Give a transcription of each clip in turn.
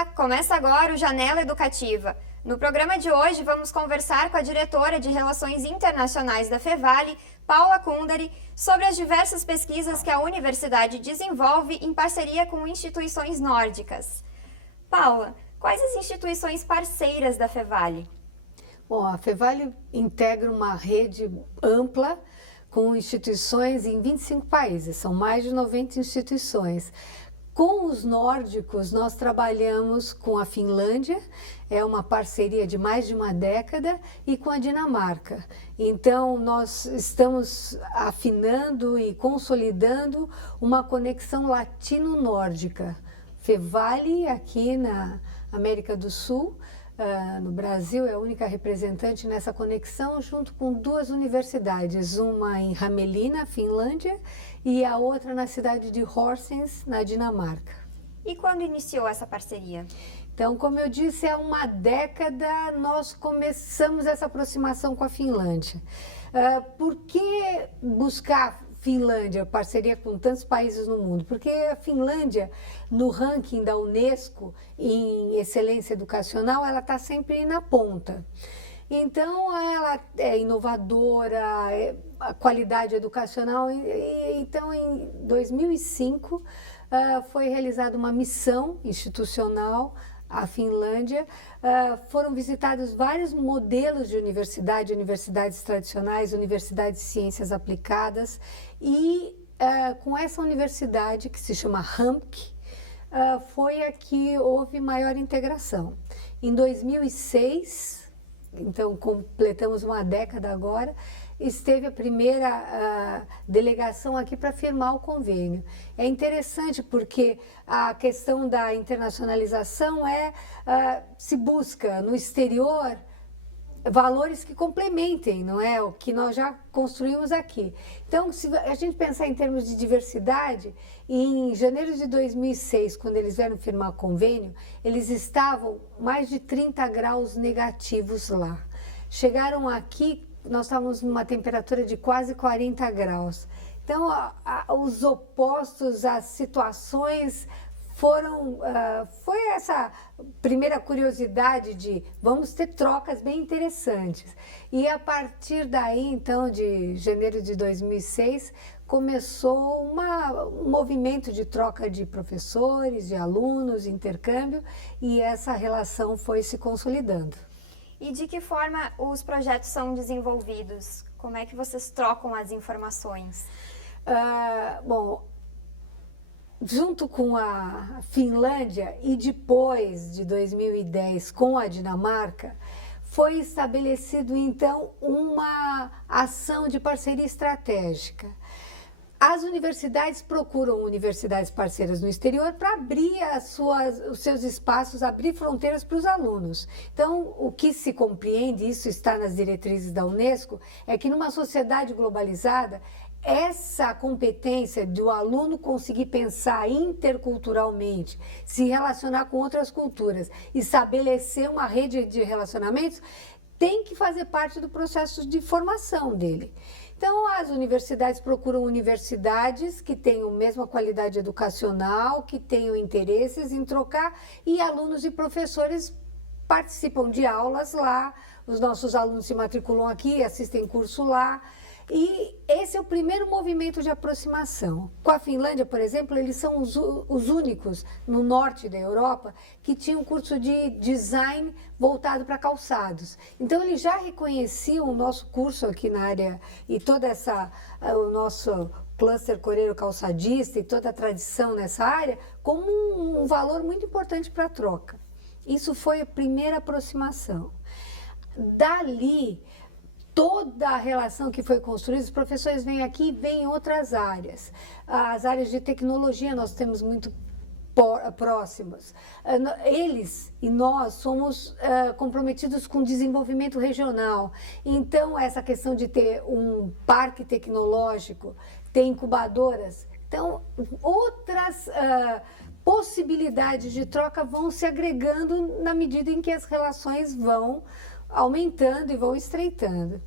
Olá, começa agora o Janela Educativa. No programa de hoje vamos conversar com a diretora de Relações Internacionais da Fevale, Paula Kundary, sobre as diversas pesquisas que a universidade desenvolve em parceria com instituições nórdicas. Paula, quais as instituições parceiras da Fevale? Bom, a Fevale integra uma rede ampla com instituições em 25 países, são mais de 90 instituições. Com os nórdicos, nós trabalhamos com a Finlândia, é uma parceria de mais de uma década, e com a Dinamarca. Então, nós estamos afinando e consolidando uma conexão latino-nórdica. Fevale, aqui na América do Sul, no Brasil, é a única representante nessa conexão, junto com duas universidades, uma em Hämeenlinna, Finlândia, e a outra na cidade de Horsens, na Dinamarca. E quando iniciou essa parceria? Então, como eu disse, há uma década nós começamos essa aproximação com a Finlândia. Por que buscar Finlândia, parceria com tantos países no mundo? Porque a Finlândia, no ranking da Unesco em excelência educacional, ela está sempre na ponta. Então, ela é inovadora, a qualidade educacional. Então, em 2005, foi realizada uma missão institucional à Finlândia. Foram visitados vários modelos de universidade, universidades tradicionais, universidades de ciências aplicadas, e com essa universidade, que se chama HUMC, foi a que houve maior integração. Em 2006, então completamos uma década agora, esteve a primeira delegação aqui para firmar o convênio. É interessante porque a questão da internacionalização se busca no exterior valores que complementem, não é, o que nós já construímos aqui. Então, se a gente pensar em termos de diversidade, em janeiro de 2006, quando eles vieram firmar o convênio, eles estavam mais de 30 graus negativos lá. Chegaram aqui, nós estávamos numa temperatura de quase 40 graus. Então, os opostos, as situações foi essa primeira curiosidade de vamos ter trocas bem interessantes. E a partir daí, então, de janeiro de 2006, começou um movimento de troca de professores, de alunos, intercâmbio, e essa relação foi se consolidando. E de que forma os projetos são desenvolvidos? Como é que vocês trocam as informações? Bom, junto com a Finlândia e depois de 2010 com a Dinamarca, foi estabelecido então uma ação de parceria estratégica. As universidades procuram universidades parceiras no exterior para abrir os seus espaços, abrir fronteiras para os alunos. Então, o que se compreende, isso está nas diretrizes da Unesco, é que numa sociedade globalizada, essa competência do aluno conseguir pensar interculturalmente, se relacionar com outras culturas, estabelecer uma rede de relacionamentos, tem que fazer parte do processo de formação dele. Então, as universidades procuram universidades que tenham a mesma qualidade educacional, que tenham interesses em trocar, e alunos e professores participam de aulas lá, os nossos alunos se matriculam aqui, assistem curso lá. E esse é o primeiro movimento de aproximação. Com a Finlândia, por exemplo, eles são os únicos no norte da Europa que tinham um curso de design voltado para calçados. Então, eles já reconheciam o nosso curso aqui na área e o nosso cluster coreiro calçadista e toda a tradição nessa área como um valor muito importante para a troca. Isso foi a primeira aproximação. Dali, toda a relação que foi construída, os professores vêm aqui e vêm em outras áreas. As áreas de tecnologia nós temos muito próximas. Eles e nós somos comprometidos com o desenvolvimento regional. Então, essa questão de ter um parque tecnológico, ter incubadoras, então, outras possibilidades de troca vão se agregando na medida em que as relações vão aumentando e vão estreitando.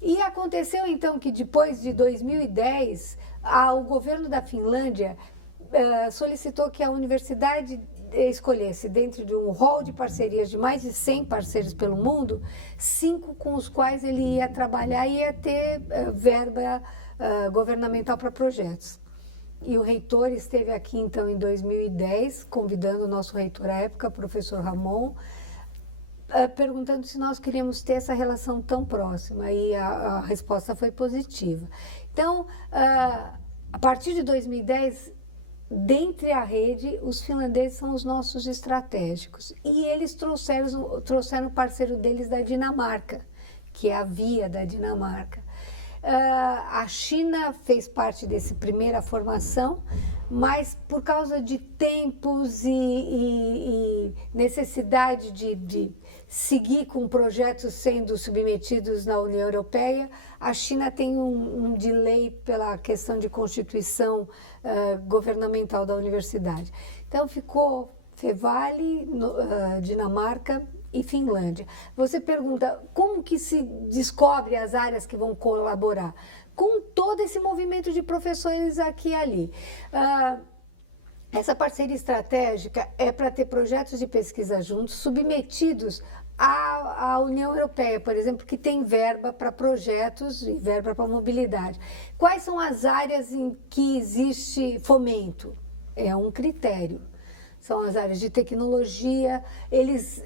E aconteceu então que depois de 2010, o governo da Finlândia solicitou que a universidade escolhesse dentro de um hall de parcerias de mais de 100 parceiros pelo mundo, 5 com os quais ele ia trabalhar e ia ter verba governamental para projetos. E o reitor esteve aqui, então, em 2010, convidando o nosso reitor à época, o professor Ramon, perguntando se nós queríamos ter essa relação tão próxima. E a resposta foi positiva. Então, a partir de 2010, dentre a rede, os finlandeses são os nossos estratégicos. E eles trouxeram o parceiro deles da Dinamarca, que é a Via da Dinamarca. A China fez parte dessa primeira formação, mas por causa de tempos e necessidade de seguir com projetos sendo submetidos na União Europeia, a China tem um delay pela questão de constituição governamental da universidade. Então ficou Fevali, Dinamarca e Finlândia. Você pergunta como que se descobre as áreas que vão colaborar? Com todo esse movimento de professores aqui e ali. Essa parceria estratégica é para ter projetos de pesquisa juntos, submetidos à União Europeia, por exemplo, que tem verba para projetos e verba para mobilidade. Quais são as áreas em que existe fomento? É um critério. São as áreas de tecnologia, eles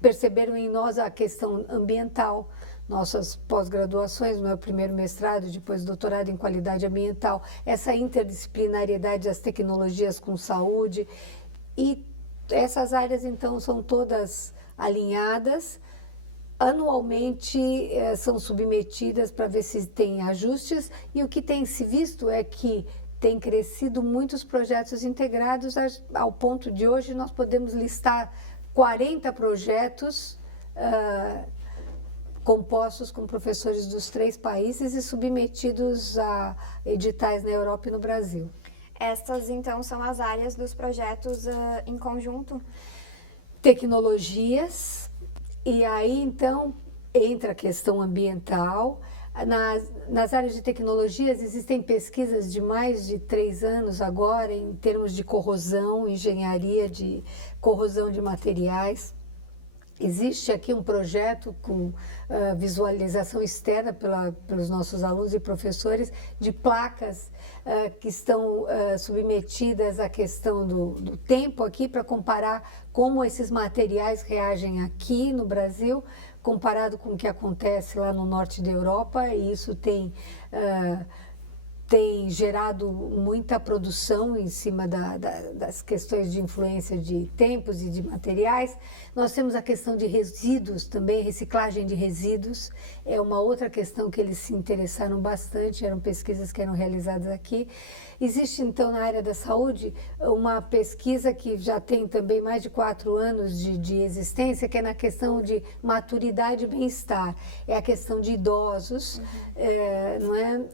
perceberam em nós a questão ambiental, nossas pós-graduações, meu primeiro mestrado, depois doutorado em qualidade ambiental, essa interdisciplinariedade das tecnologias com saúde, e essas áreas então são todas alinhadas, anualmente são submetidas para ver se tem ajustes, e o que tem se visto é que tem crescido muitos projetos integrados, ao ponto de hoje nós podemos listar 40 projetos compostos com professores dos 3 países e submetidos a editais na Europa e no Brasil. Estas, então, são as áreas dos projetos em conjunto? Tecnologias, e aí, então, entra a questão ambiental. Nas áreas de tecnologias existem pesquisas de mais de 3 anos agora em termos de corrosão, engenharia de corrosão de materiais. Existe aqui um projeto com visualização externa pelos nossos alunos e professores de placas que estão submetidas à questão do tempo aqui para comparar como esses materiais reagem aqui no Brasil comparado com o que acontece lá no norte da Europa, e isso tem gerado muita produção em cima das questões de influência de tempos e de materiais. Nós temos a questão de resíduos também, reciclagem de resíduos, é uma outra questão que eles se interessaram bastante, eram pesquisas que eram realizadas aqui. Existe, então, na área da saúde, uma pesquisa que já tem também mais de 4 anos de existência, que é na questão de maturidade e bem-estar. É a questão de idosos, não é?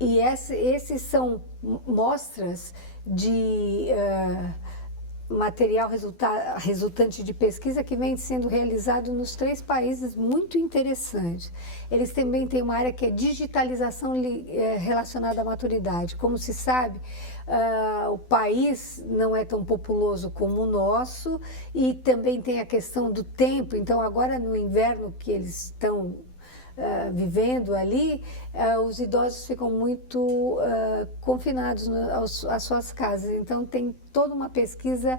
E esses são mostras de material resultante de pesquisa que vem sendo realizado nos 3 países, muito interessante. Eles também têm uma área que é digitalização relacionada à maturidade. Como se sabe, o país não é tão populoso como o nosso, e também tem a questão do tempo. Então, agora no inverno que eles estão vivendo ali, os idosos ficam muito confinados às suas casas. Então, tem toda uma pesquisa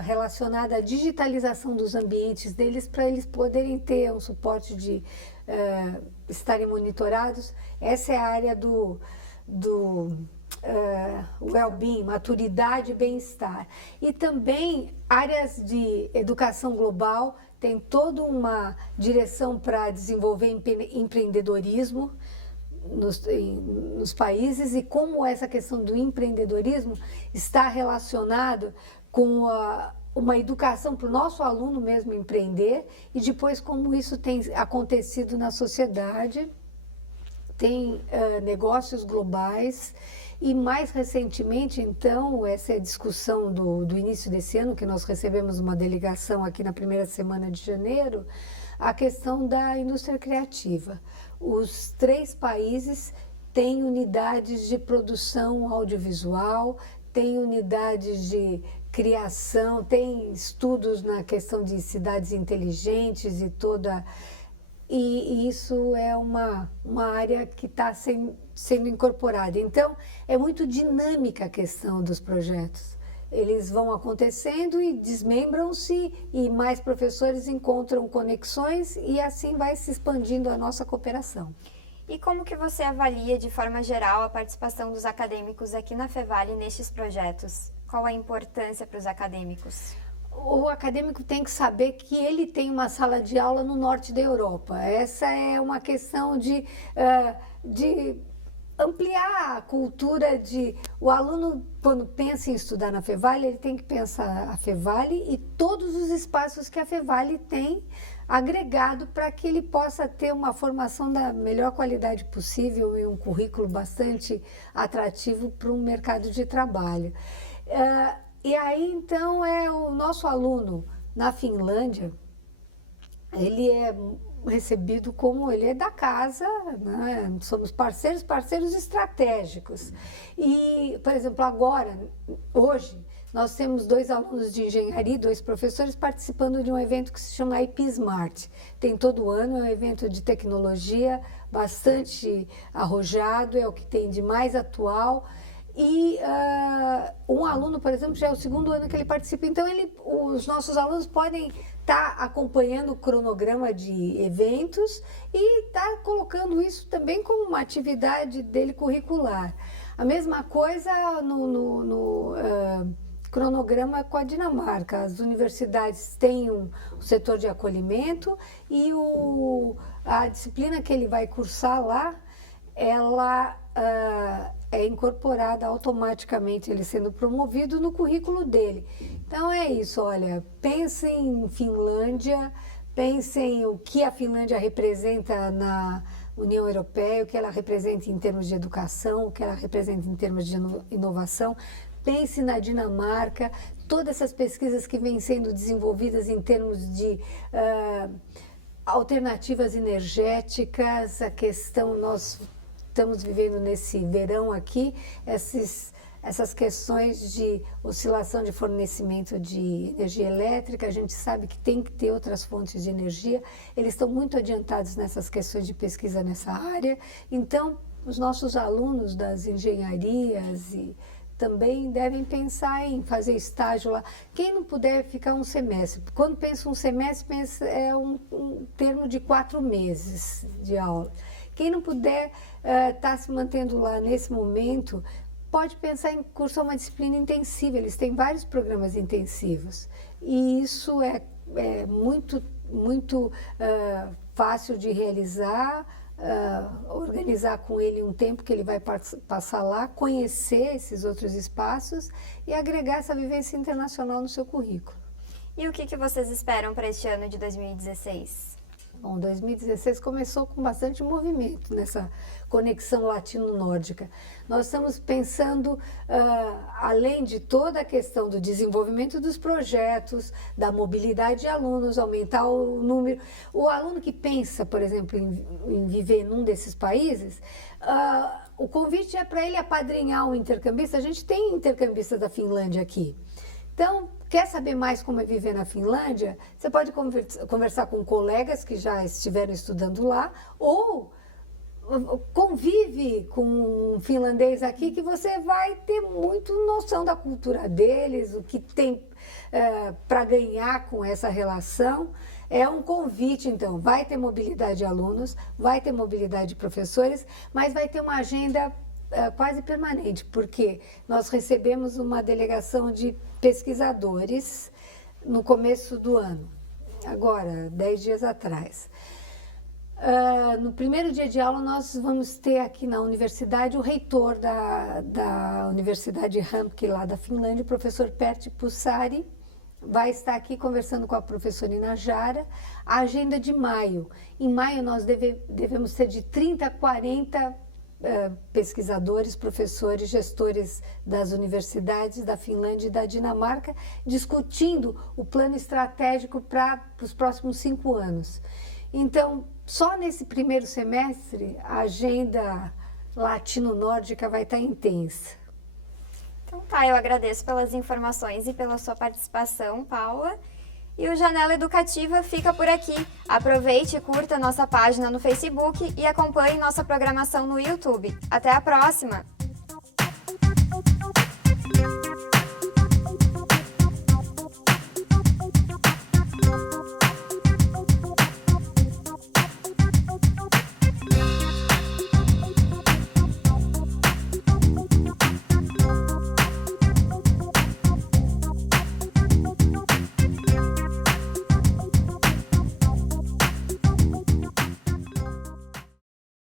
relacionada à digitalização dos ambientes deles, para eles poderem ter um suporte de estarem monitorados. Essa é a área do well-being, maturidade e bem-estar. E também áreas de educação global, tem toda uma direção para desenvolver empreendedorismo nos países, e como essa questão do empreendedorismo está relacionado com uma educação para o nosso aluno mesmo empreender, e depois como isso tem acontecido na sociedade. Tem negócios globais. E mais recentemente, então, essa é a discussão do início desse ano, que nós recebemos uma delegação aqui na primeira semana de janeiro, a questão da indústria criativa. Os 3 países têm unidades de produção audiovisual, tem unidades de criação, tem estudos na questão de cidades inteligentes e toda... E isso é uma área que está sendo incorporada. Então, é muito dinâmica a questão dos projetos. Eles vão acontecendo e desmembram-se, e mais professores encontram conexões, e assim vai se expandindo a nossa cooperação. E como que você avalia, de forma geral, a participação dos acadêmicos aqui na Fevale nestes projetos? Qual a importância para os acadêmicos? O acadêmico tem que saber que ele tem uma sala de aula no norte da Europa. Essa é uma questão de ampliar a cultura de... O aluno, quando pensa em estudar na Fevale, ele tem que pensar a Fevale e todos os espaços que a Fevale tem agregado para que ele possa ter uma formação da melhor qualidade possível e um currículo bastante atrativo para um mercado de trabalho. E aí, então, o nosso aluno na Finlândia, ele é recebido como ele é da casa, né? Somos parceiros estratégicos. E, por exemplo, agora, hoje, nós temos 2 alunos de engenharia, 2 professores participando de um evento que se chama IP Smart. Tem todo ano, é um evento de tecnologia bastante arrojado, é o que tem de mais atual. E um aluno, por exemplo, já é o 2º ano que ele participa, então os nossos alunos podem estar acompanhando o cronograma de eventos e estar colocando isso também como uma atividade dele curricular. A mesma coisa no cronograma com a Dinamarca. As universidades têm um setor de acolhimento e a disciplina que ele vai cursar lá, ela é incorporada automaticamente, ele sendo promovido no currículo dele. Então é isso, olha, pensem em Finlândia, pensem o que a Finlândia representa na União Europeia, o que ela representa em termos de educação, o que ela representa em termos de inovação. Pense na Dinamarca, todas essas pesquisas que vêm sendo desenvolvidas em termos de alternativas energéticas, a questão, nós estamos vivendo nesse verão aqui, essas questões de oscilação de fornecimento de energia elétrica, a gente sabe que tem que ter outras fontes de energia, eles estão muito adiantados nessas questões de pesquisa nessa área, então os nossos alunos das engenharias também devem pensar em fazer estágio lá. Quem não puder ficar um semestre, quando pensa um semestre, é um termo de 4 meses de aula. Quem não puder estar se mantendo lá nesse momento, pode pensar em cursar uma disciplina intensiva. Eles têm vários programas intensivos. E isso é muito fácil de realizar, organizar com ele um tempo que ele vai passar lá, conhecer esses outros espaços e agregar essa vivência internacional no seu currículo. E o que vocês esperam para este ano de 2016? Bom, 2016 começou com bastante movimento nessa conexão latino-nórdica. Nós estamos pensando, além de toda a questão do desenvolvimento dos projetos, da mobilidade de alunos, aumentar o número. O aluno que pensa, por exemplo, em viver num desses países, o convite é para ele apadrinhar um intercambista. A gente tem intercambista da Finlândia aqui. Então, quer saber mais como é viver na Finlândia? Você pode conversar com colegas que já estiveram estudando lá, ou convive com um finlandês aqui que você vai ter muito noção da cultura deles, o que tem para ganhar com essa relação. É um convite, então, vai ter mobilidade de alunos, vai ter mobilidade de professores, mas vai ter uma agenda quase permanente, porque nós recebemos uma delegação de pesquisadores no começo do ano, agora, 10 dias atrás. No primeiro dia de aula, nós vamos ter aqui na universidade o reitor da Universidade Hampi, lá da Finlândia, o professor Pertti Pussari, vai estar aqui conversando com a professora Inajara. A agenda de maio. Em maio, nós devemos ter de 30 a 40 pesquisadores, professores, gestores das universidades da Finlândia e da Dinamarca, discutindo o plano estratégico para os próximos 5 anos. Então, só nesse primeiro semestre, a agenda latino-nórdica vai estar intensa. Então tá, eu agradeço pelas informações e pela sua participação, Paula. E o Janela Educativa fica por aqui. Aproveite e curta nossa página no Facebook e acompanhe nossa programação no YouTube. Até a próxima!